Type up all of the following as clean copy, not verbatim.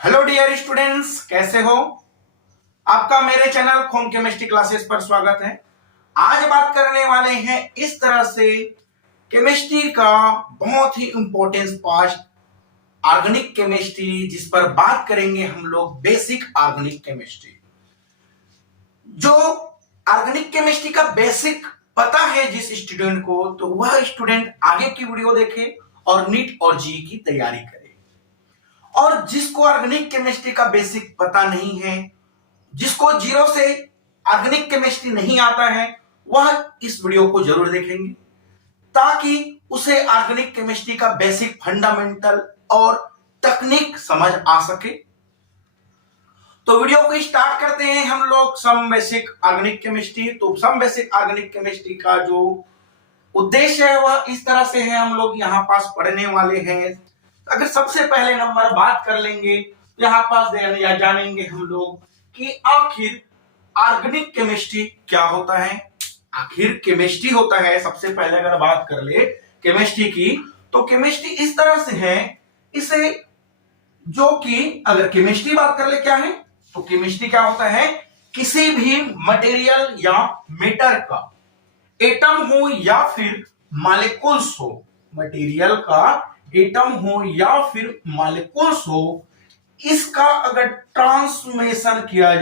Hello dear students, कैसे हो? आपका मेरे चैनल होम केमिस्ट्री क्लासेस पर स्वागत है। आज बात करने वाले हैं इस तरह से केमिस्ट्री का बहुत ही इंपॉर्टेंट पार्ट ऑर्गेनिक केमिस्ट्री, जिस पर बात करेंगे हम लोग बेसिक ऑर्गेनिक केमिस्ट्री। जो ऑर्गेनिक केमिस्ट्री का बेसिक पता है जिस स्टूडेंट को, तो वह स्टूडेंट आगे की वीडियो देखे और नीट और जी की तैयारी करे। और जिसको ऑर्गेनिक केमिस्ट्री का बेसिक पता नहीं है, जिसको जीरो से ऑर्गेनिक केमिस्ट्री नहीं आता है, वह इस वीडियो को जरूर देखेंगे ताकि उसे ऑर्गेनिक केमिस्ट्री का बेसिक फंडामेंटल और तकनीक समझ आ सके। तो वीडियो को स्टार्ट करते हैं हम लोग सम बेसिक ऑर्गेनिक केमिस्ट्री। तो सम बेसिक ऑर्गेनिक केमिस्ट्री का जो उद्देश्य है वह इस तरह से है, हम लोग यहाँ पास पढ़ने वाले हैं। अगर सबसे पहले नंबर बात कर लेंगे तो यहाँ पास या जानेंगे हम लोग कि आखिर ऑर्गेनिक केमिस्ट्री क्या होता है। आखिर केमिस्ट्री होता है, सबसे पहले अगर बात कर ले केमिस्ट्री की, तो केमिस्ट्री इस तरह से है, इसे जो कि अगर केमिस्ट्री बात कर ले क्या है, तो केमिस्ट्री क्या होता है, किसी भी मटेरियल या मैटर का एटम हो या फिर मॉलिक्यूल्स हो, मटेरियल का एटम हो या फिर मॉलिक्यूल्स हो, इसका अगर ट्रांसफॉर्मेशन किया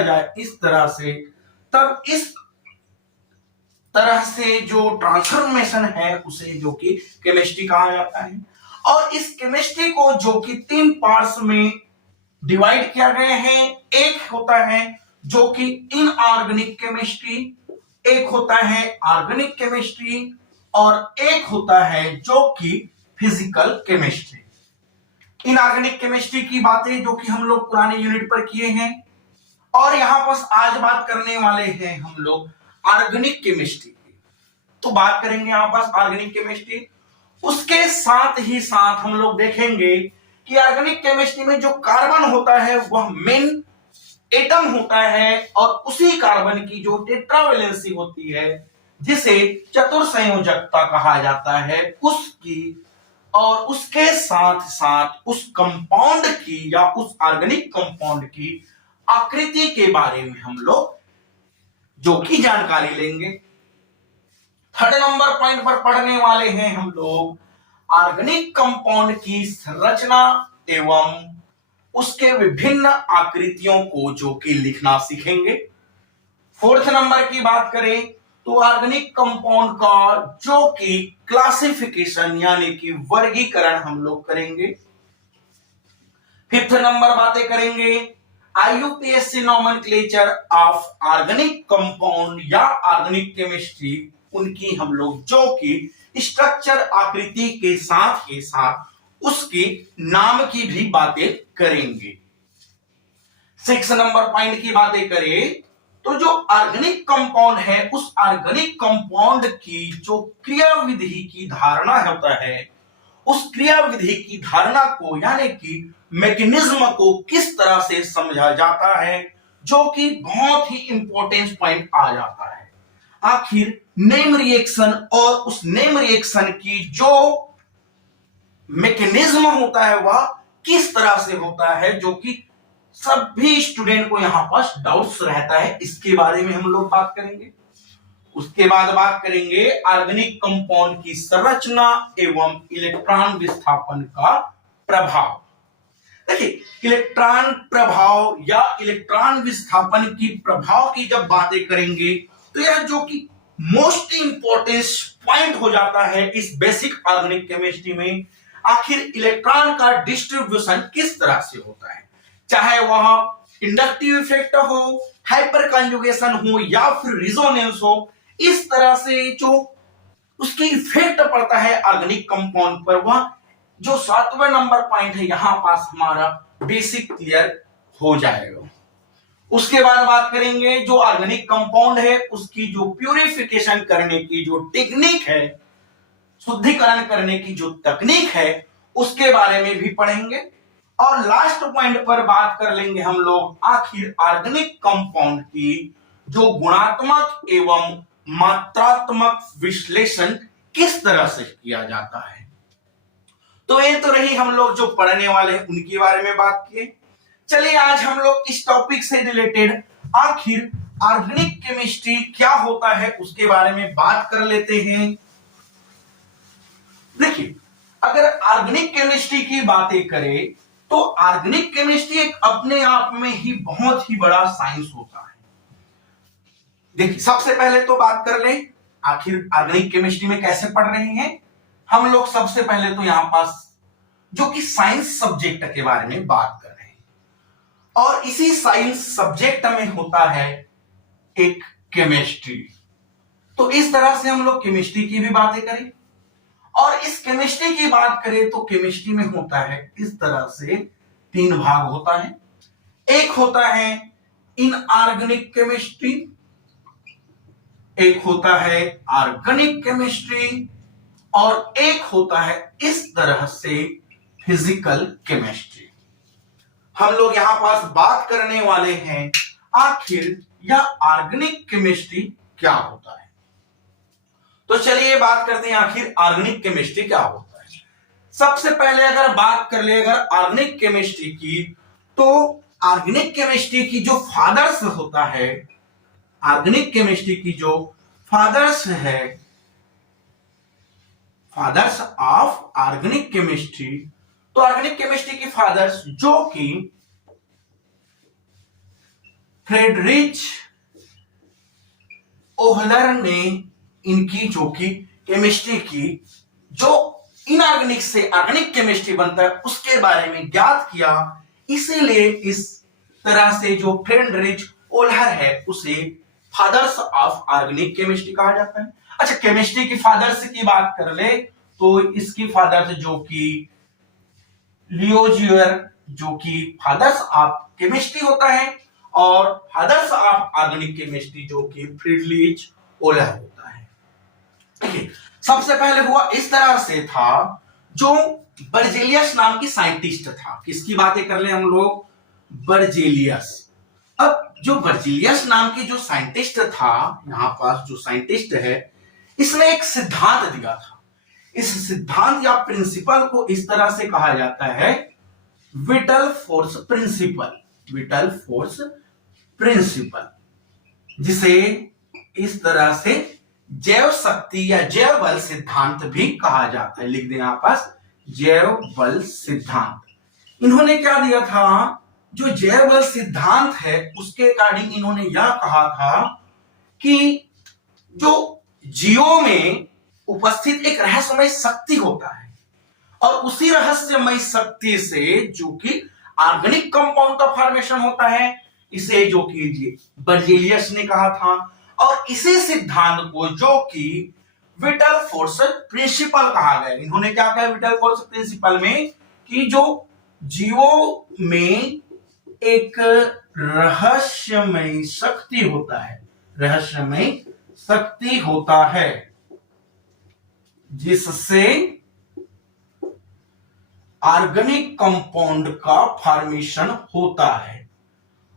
जाए इस तरह से, तब इस तरह से जो ट्रांसफॉर्मेशन है उसे जो कि केमिस्ट्री कहा जाता है। और इस केमिस्ट्री को जो कि तीन पार्ट्स में डिवाइड किया गया है, एक होता है जो कि इनऑर्गेनिक केमिस्ट्री, एक होता है ऑर्गेनिक केमिस्ट्री, और एक होता है जो कि फिजिकल केमिस्ट्री। इनऑर्गेनिक केमिस्ट्री की बातें जो कि हम लोग पुराने यूनिट पर किए हैं, और यहां पर आज बात करने वाले हैं हम लोग ऑर्गेनिक केमिस्ट्री की। तो बात करेंगे यहां पास ऑर्गेनिक केमिस्ट्री, उसके साथ ही साथ हम लोग देखेंगे कि ऑर्गेनिक केमिस्ट्री में जो कार्बन होता है वह मेन एटम होता है, और उसी कार्बन की जो टेट्रावैलेंसी होती है, जिसे चतुर्संयोजकता कहा जाता है, उसकी और उसके साथ साथ उस कंपाउंड की या उस ऑर्गेनिक कंपाउंड की आकृति के बारे में हम लोग जो की जानकारी लेंगे। थर्ड नंबर पॉइंट पर पढ़ने वाले हैं हम लोग ऑर्गेनिक कंपाउंड की संरचना एवं उसके विभिन्न आकृतियों को जो कि लिखना सीखेंगे। फोर्थ नंबर की बात करें तो ऑर्गेनिक कंपाउंड का जो कि क्लासिफिकेशन यानी कि वर्गीकरण हम लोग करेंगे। फिफ्थ नंबर बातें करेंगे IUPAC nomenclature of organic compound या ऑर्गेनिक केमिस्ट्री, उनकी हम लोग जो कि स्ट्रक्चर आकृति के साथ ही साथ उसके नाम की भी बातें करेंगे। सिक्स नंबर पॉइंट की बातें करें तो जो ऑर्गेनिक कंपाउंड है, उस ऑर्गेनिक कंपाउंड की जो क्रिया विधि की धारणा होता है, उस क्रिया विधि की धारणा को यानी कि मैकेनिज्म को किस तरह से समझा जाता है, जो कि बहुत ही इंपॉर्टेंट पॉइंट आ जाता है। आखिर नेम रिएक्शन और उस नेम रिएक्शन की जो मैकेनिज्म होता है वह किस तरह से होता है, जो कि सभी स्टूडेंट को यहां पास डाउट्स रहता है, इसके बारे में हम लोग बात करेंगे। उसके बाद बात करेंगे ऑर्गेनिक कंपाउंड की संरचना एवं इलेक्ट्रॉन विस्थापन का प्रभाव। देखिए, इलेक्ट्रॉन प्रभाव या इलेक्ट्रॉन विस्थापन की प्रभाव की जब बातें करेंगे तो यह जो कि मोस्ट इंपॉर्टेंट पॉइंट हो जाता है इस बेसिक ऑर्गेनिक केमिस्ट्री में। आखिर इलेक्ट्रॉन का डिस्ट्रीब्यूशन किस तरह से होता है, चाहे वह इंडक्टिव इफेक्ट हो, हाइपर कंजुगेशन हो या फिर रिजोनेंस हो, इस तरह से जो उसकी इफेक्ट पड़ता है ऑर्गेनिक कंपाउंड पर, वह जो 7वें नंबर पॉइंट है यहां पास हमारा बेसिक क्लियर हो जाएगा। उसके बाद बात करेंगे जो ऑर्गेनिक कंपाउंड है उसकी जो प्यूरिफिकेशन करने की जो टेक्निक है, शुद्धिकरण करने की जो तकनीक है, उसके बारे में भी पढ़ेंगे। और लास्ट पॉइंट पर बात कर लेंगे हम लोग आखिर ऑर्गेनिक कंपाउंड की जो गुणात्मक एवं मात्रात्मक विश्लेषण किस तरह से किया जाता है। तो ये तो रही हम लोग जो पढ़ने वाले हैं उनके बारे में बात किए। चलिए आज हम लोग इस टॉपिक से रिलेटेड आखिर ऑर्गेनिक केमिस्ट्री क्या होता है उसके बारे में बात कर लेते हैं। देखिए, अगर ऑर्गेनिक केमिस्ट्री की बातें करें तो ऑर्गेनिक केमिस्ट्री एक अपने आप में ही बहुत ही बड़ा साइंस होता है। देखिए, सबसे पहले तो बात कर लें आखिर ऑर्गेनिक केमिस्ट्री में कैसे पढ़ रहे हैं हम लोग। सबसे पहले तो यहां पास जो कि साइंस सब्जेक्ट के बारे में बात कर रहे हैं, और इसी साइंस सब्जेक्ट में होता है एक केमिस्ट्री। तो इस तरह से हम लोग केमिस्ट्री की भी बातें करें, और इस केमिस्ट्री की बात करें तो केमिस्ट्री में होता है इस तरह से 3 भाग होता है। एक होता है इनऑर्गेनिक केमिस्ट्री, एक होता है ऑर्गेनिक केमिस्ट्री, और एक होता है इस तरह से फिजिकल केमिस्ट्री। हम लोग यहां पास बात करने वाले हैं आखिर यह ऑर्गेनिक केमिस्ट्री क्या होता है। तो चलिए बात करते हैं आखिर ऑर्गेनिक केमिस्ट्री क्या होता है। सबसे पहले अगर बात कर ले अगर ऑर्गेनिक केमिस्ट्री की, तो ऑर्गेनिक केमिस्ट्री की जो फादर्स होता है, ऑर्गेनिक केमिस्ट्री की जो फादर्स है, फादर्स ऑफ ऑर्गेनिक केमिस्ट्री, तो ऑर्गेनिक केमिस्ट्री की फादर्स जो कि फ्रेडरिच ओहलर ने इनकी जो कि केमिस्ट्री की जो इनऑर्गेनिक से ऑर्गेनिक केमिस्ट्री बनता है उसके बारे में ज्ञात किया, इसीलिए इस तरह से जो फ्रेडरिच ओहलर है उसे फादर्स ऑफ ऑर्गेनिक केमिस्ट्री कहा जाता है। अच्छा, केमिस्ट्री की फादर्स की बात कर ले तो इसकी फादर्स जो कि लियोजियर जो कि फादर्स ऑफ केमिस्ट्री होता है, और फादर्स ऑफ ऑर्गेनिक केमिस्ट्री जो कि फ्रिडरिच ओहलर होता है। देखिए, सबसे पहले हुआ इस तरह से था जो बर्जेलियस नाम की साइंटिस्ट था। किसकी बातें कर ले हम लोग? बर्जेलियस। अब जो बर्जेलियस नाम की जो साइंटिस्ट था, यहां पास जो साइंटिस्ट है, इसने एक सिद्धांत दिया था। इस सिद्धांत या प्रिंसिपल को इस तरह से कहा जाता है vital force principle. Vital force principle, जिसे इस तरह से जैव शक्ति या जैव बल सिद्धांत भी कहा जाता है। लिख दें यहां पास जैव बल सिद्धांत। इन्होंने क्या दिया था? जो जैव बल सिद्धांत है उसके अकॉर्डिंग इन्होंने यह कहा था कि जो जीवों में उपस्थित एक रहस्यमय शक्ति होता है, और उसी रहस्यमय शक्ति से जो कि ऑर्गेनिक कंपाउंड का फॉर्मेशन होता है, इसे जो कि बर्जेलियस ने कहा था। और इसी सिद्धांत को जो कि विटल फोर्स प्रिंसिपल कहा गया। इन्होंने क्या कहा विटल फोर्स प्रिंसिपल में कि जो जीवों में एक रहस्यमय शक्ति होता है, रहस्यमय शक्ति होता है जिससे ऑर्गेनिक कंपाउंड का फॉर्मेशन होता है,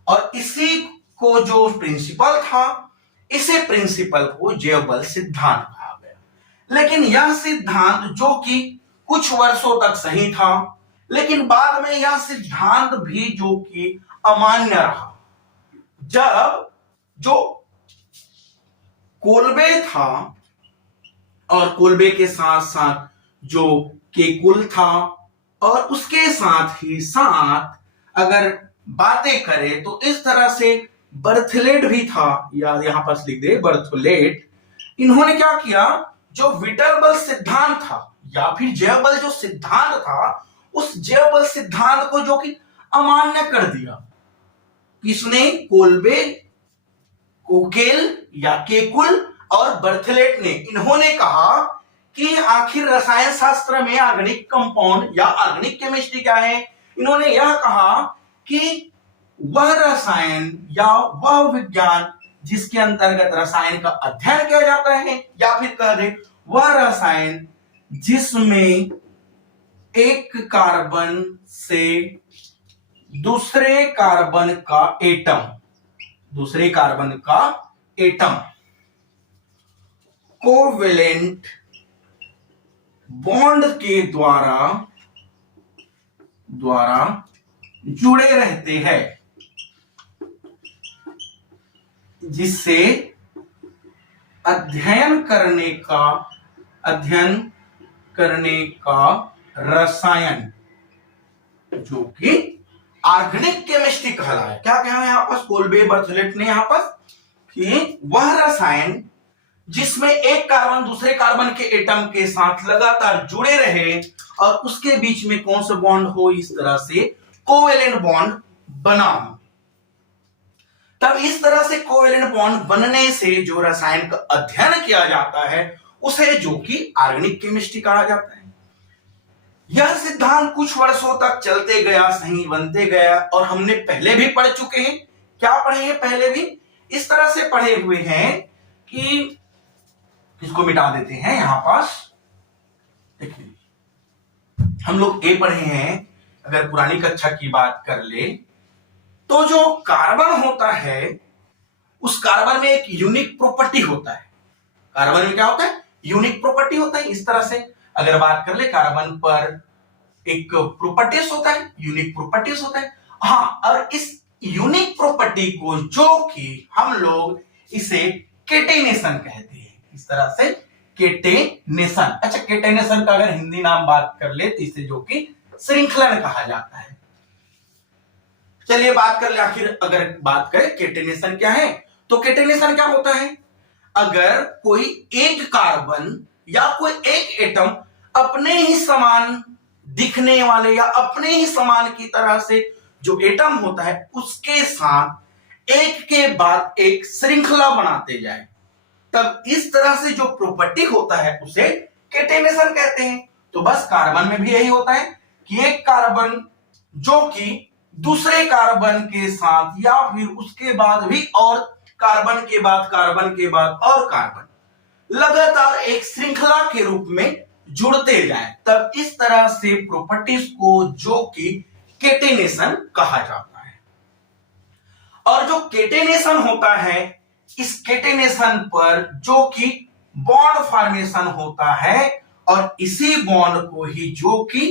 और इसी को जो प्रिंसिपल था, इसे प्रिंसिपल को जैव बल सिद्धांत कहा गया। लेकिन यह सिद्धांत जो कि कुछ वर्षों तक सही था, लेकिन बाद में यह सिद्धांत भी जो कि अमान्य रहा। जब जो कोल्बे था, और कोल्बे के साथ साथ जो केकुल था, और उसके साथ ही साथ अगर बातें करें तो इस तरह से बर्थलेट भी था, या यहां पास लिख दे बर्थलेट। इन्होंने क्या किया? जो विटल बल सिद्धांत था या फिर जैव बल जो सिद्धांत था, उस जैव बल सिद्धांत को जो कि अमान्य कर दिया। किसने? कोल्बे, कोकेल या केकुल और बर्थलेट ने। इन्होंने कहा कि आखिर रसायन शास्त्र में ऑर्गेनिक कंपाउंड या ऑर्गेनिक केमिस्ट्री क्या है। इन्होंने यह कहा कि वह रसायन या वह विज्ञान जिसके अंतर्गत रसायन का अध्ययन किया जाता है, या फिर कह दे वह रसायन जिसमें एक कार्बन से दूसरे कार्बन का एटम कोवेलेंट बॉन्ड के द्वारा द्वारा जुड़े रहते हैं, जिससे अध्ययन करने का रसायन जो कि ऑर्गेनिक केमिस्ट्री कहलाता है। क्या कहा है यहाँ पर कोल्बे बर्थेलेट ने यहाँ पर कि वह रसायन जिसमें एक कार्बन दूसरे कार्बन के एटम के साथ लगातार जुड़े रहे और उसके बीच में कौन सा बॉन्ड हो, इस तरह से कोवेलेंट बॉन्ड बना हो। तब इस तरह से कोवेलेंट बॉन्ड बनने से जो रसायन का अध्ययन किया जाता है उसे जो कि ऑर्गेनिक केमिस्ट्री कहा जाता है। यह सिद्धांत कुछ वर्षों तक चलते गया, सही बनते गया, और हमने पहले भी पढ़ चुके हैं। क्या पढ़े हैं पहले भी? इस तरह से पढ़े हुए हैं कि इसको मिटा देते हैं यहां पास। देखिए हम लोग ए पढ़े हैं, अगर पुरानी कक्षा की बात कर ले तो जो कार्बन होता है उस कार्बन में एक यूनिक प्रॉपर्टी होता है। कार्बन में क्या होता है? यूनिक प्रॉपर्टी होता है। इस तरह से अगर बात कर ले कार्बन पर एक प्रॉपर्टीज होता है, यूनिक प्रॉपर्टीज होता है। हाँ, और इस यूनिक प्रॉपर्टी को जो कि हम लोग इसे केटेनेशन कहते हैं, इस तरह से केटेनेशन। अच्छा, केटेनेशन का अगर हिंदी नाम बात कर ले तो इसे जो कि श्रृंखलन कहा जाता है। चलिए बात कर ले, आखिर अगर बात करें केटेनेशन क्या है, तो केटेनेशन क्या होता है? अगर कोई एक कार्बन या कोई एक एटम अपने ही समान दिखने वाले या अपने ही समान की तरह से जो एटम होता है उसके साथ एक के बाद एक श्रृंखला बनाते जाए, तब इस तरह से जो प्रॉपर्टी होता है उसे केटेनेशन कहते हैं। तो बस कार्बन में भी यही होता है कि एक कार्बन जो कि दूसरे कार्बन के साथ या फिर उसके बाद भी और कार्बन के बाद और कार्बन लगातार एक श्रृंखला के रूप में जुड़ते जाए, तब इस तरह से प्रॉपर्टीज को जो कि केटेनेशन कहा जाता है। और जो केटेनेशन होता है, इस केटेनेशन पर जो कि बॉन्ड फॉर्मेशन होता है और इसी बॉन्ड को ही जो कि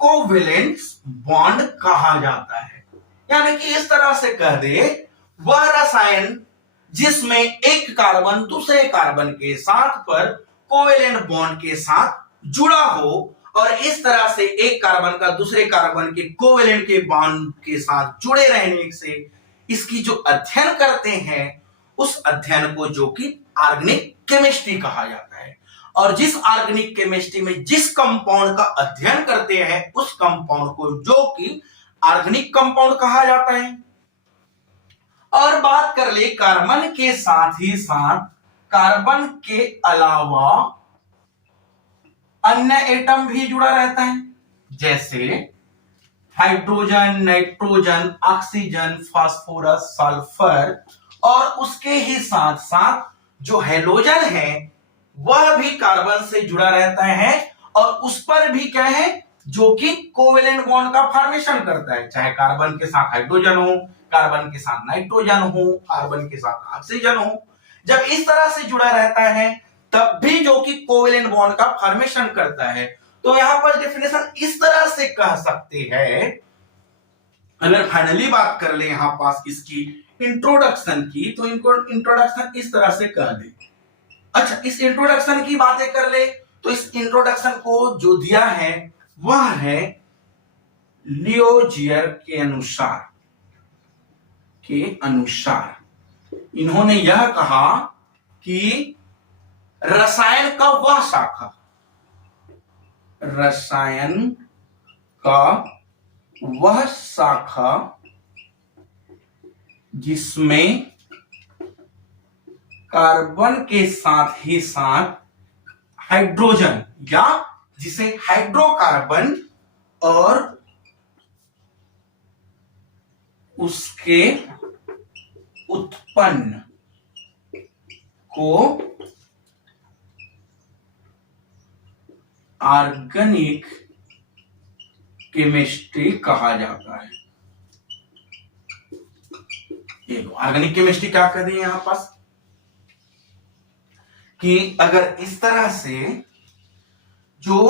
कोवेलेंट बॉन्ड कहा जाता है। यानी कि इस तरह से कह दे, वह रसायन जिसमें एक कार्बन दूसरे कार्बन के साथ पर कोवेलेंट बॉन्ड के साथ जुड़ा हो और इस तरह से एक कार्बन का दूसरे कार्बन के कोवेलेंट के बॉन्ड के साथ जुड़े रहने से इसकी जो अध्ययन करते हैं उस अध्ययन को जो कि ऑर्गेनिक केमिस्ट्री कहा जाता है। और जिस ऑर्गेनिक केमिस्ट्री में जिस कंपाउंड का अध्ययन करते हैं उस कंपाउंड को जो कि ऑर्गेनिक कंपाउंड कहा जाता है। और बात कर ले कार्बन के साथ ही साथ कार्बन के अलावा अन्य एटम भी जुड़ा रहता है, जैसे hydrogen, nitrogen, oxygen, phosphorus, sulphur, और उसके ही साथ साथ जो हैलोजन है वह भी कार्बन से जुड़ा रहता है और उस पर भी क्या है, जो कि कोवेलेंट बॉन्ड का फॉर्मेशन करता है। चाहे कार्बन के साथ हाइड्रोजन हो, कार्बन के साथ नाइट्रोजन हो, कार्बन के साथ ऑक्सीजन हो, जब इस तरह से जुड़ा रहता है तब भी जो कि कोवेलेंट बॉन्ड का फॉर्मेशन करता है। तो यहां पर डेफिनेशन इस तरह से कह सकते हैं, अगर फाइनली बात कर ले यहां पास इसकी इंट्रोडक्शन की, तो इनको इंट्रोडक्शन इस तरह से कह दे। अच्छा, इस इंट्रोडक्शन की बातें कर ले तो इस इंट्रोडक्शन को जो दिया है वह है लियोजियर के अनुसार इन्होंने यह कहा कि रसायन का वह शाखा जिसमें कार्बन के साथ ही साथ हाइड्रोजन या जिसे हाइड्रोकार्बन और उसके उत्पन्न को ऑर्गेनिक केमिस्ट्री कहा जाता है। ऑर्गेनिक केमिस्ट्री क्या कर रही है यहां पास कि अगर इस तरह से जो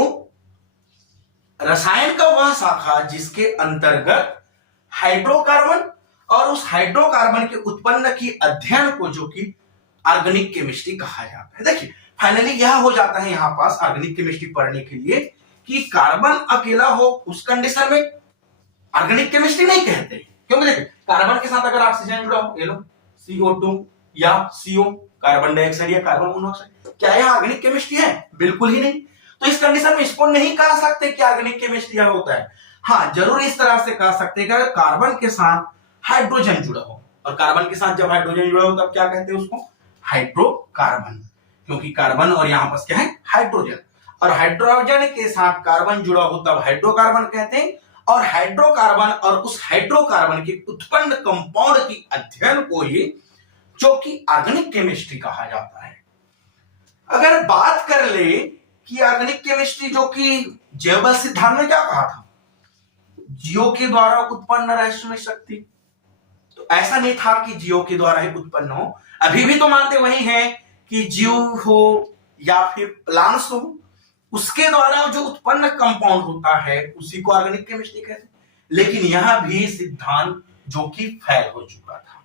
रसायन का वह शाखा जिसके अंतर्गत हाइड्रोकार्बन और उस हाइड्रोकार्बन के उत्पन्न की अध्ययन को जो कि ऑर्गेनिक केमिस्ट्री कहा जाता है। देखिए फाइनली यह हो जाता है यहाँ पास ऑर्गेनिक केमिस्ट्री पढ़ने के लिए कि कार्बन अकेला हो उस कंडीशन में ऑर्गेनिक केमिस्ट्री नहीं कहते, क्योंकि देखिए कार्बन के साथ अगर ऑक्सीजन जुड़ा हो, ये लो CO2 या CO कार्बन डाइऑक्साइड या कार्बन मोनोऑक्साइड, क्या यह ऑर्गेनिक केमिस्ट्री है? बिल्कुल ही नहीं। तो इस कंडीशन में इसको नहीं कह सकते कि ऑर्गेनिक केमिस्ट्री होता है। हाँ जरूर इस तरह से कह सकते हैं कि अगर कार्बन के साथ हाइड्रोजन जुड़ा हो, और कार्बन के साथ जब हाइड्रोजन जुड़ा हो तब क्या कहते हैं उसको? हाइड्रोकार्बन, क्योंकि कार्बन और यहां पर क्या है? हाइड्रोजन। और हाइड्रोजन के साथ कार्बन जुड़ा हो तब हाइड्रोकार्बन कहते हैं। और हाइड्रोकार्बन और उस हाइड्रोकार्बन के उत्पन्न कंपाउंड की अध्ययन को ही जो कि ऑर्गेनिक केमिस्ट्री कहा जाता है। अगर बात कर ले कि ऑर्गेनिक केमिस्ट्री जो कि जैव सिद्धांत में क्या कहा था? जीवों के द्वारा उत्पन्न रहस्यमय शक्ति। तो ऐसा नहीं था कि जीवों के द्वारा ही उत्पन्न हो, अभी भी तो मानते वही हैं कि जीव हो या फिर प्लांट्स हो, उसके द्वारा जो उत्पन्न कंपाउंड होता है उसी को ऑर्गेनिक केमिस्ट्री कहते हैं। लेकिन यह भी सिद्धांत जो कि फेल हो चुका था,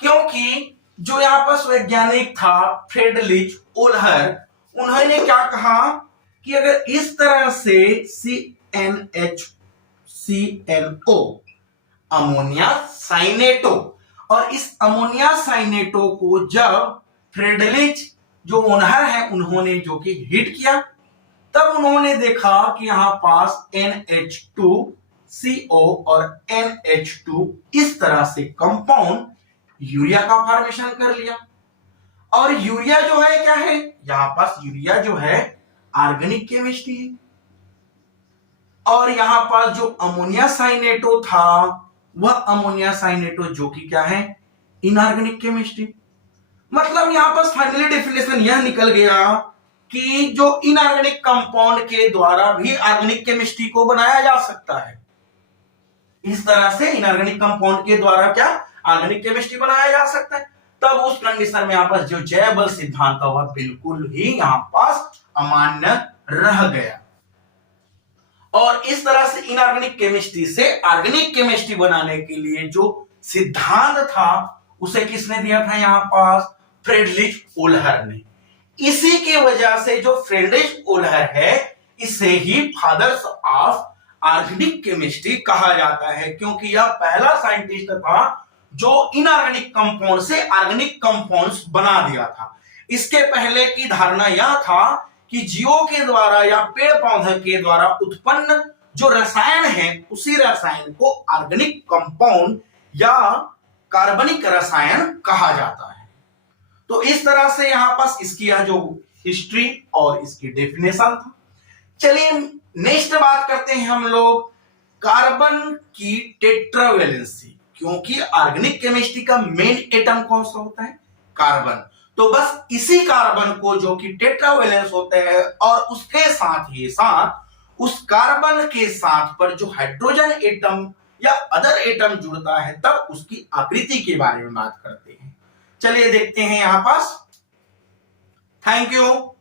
क्योंकि जो यहाँ पर वैज्ञानिक था फ्रेडरिच ओल्हर, उन्होंने क्या कहा कि अगर इस तरह से CnHCnO अमोनिया साइनेटो, और इस अमोनिया साइनेटो को जब फ्रेडरिच जो ओल्हर है उन्होंने जो कि हीट किया, तब उन्होंने देखा कि यहां पास NH2CO और NH2 इस तरह से कंपाउंड यूरिया का फॉर्मेशन कर लिया। और यूरिया जो है क्या है? यहां पास यूरिया जो है ऑर्गेनिक केमिस्ट्री है। और यहां पास जो अमोनिया साइनेटो था वह अमोनिया साइनेटो जो कि क्या है? Inorganic chemistry. मतलब यहां पर फाइनली डेफिनेशन यह निकल गया कि जो इनऑर्गेनिक कंपाउंड के द्वारा भी ऑर्गेनिक केमिस्ट्री को बनाया जा सकता है। इस तरह से इनऑर्गेनिक कंपाउंड के द्वारा क्या ऑर्गेनिक केमिस्ट्री बनाया जा सकता है। तब उस कंडीशन में यहां पर जो जैव सिद्धांत था वह बिल्कुल ही यहां पास अमान्य रह गया। और इस तरह से इनऑर्गेनिक केमिस्ट्री से ऑर्गेनिक केमिस्ट्री बनाने के लिए जो सिद्धांत था उसे किसने दिया था? यहां पास फ्रेडरिच ओल्हर ने। इसी की वजह से जो फ्रेडरिच ओल्हर है इसे ही फादर्स ऑफ ऑर्गेनिक केमिस्ट्री कहा जाता है, क्योंकि यह पहला साइंटिस्ट था जो इनऑर्गेनिक कंपाउंड से ऑर्गेनिक कंपाउंड्स बना दिया था। इसके पहले की धारणा यह था कि जीवों के द्वारा या पेड़ पौधे के द्वारा उत्पन्न जो रसायन है उसी रसायन को ऑर्गेनिक कंपाउंड या कार्बनिक रसायन कहा जाता है। तो इस तरह से यहां पास इसकी यह जो हिस्ट्री और इसकी डेफिनेशन था। चलिए नेक्स्ट बात करते हैं हम लोग कार्बन की टेट्रावैलेंसी, क्योंकि ऑर्गेनिक केमिस्ट्री का मेन एटम कौन सा होता है? कार्बन। तो बस इसी कार्बन को जो कि टेट्रावैलेंस होते हैं और उसके साथ ही साथ उस कार्बन के साथ पर जो हाइड्रोजन एटम या अदर एटम जुड़ता है तब उसकी आकृति के बारे में बात करते हैं। चलिए देखते हैं यहां पास। Thank you.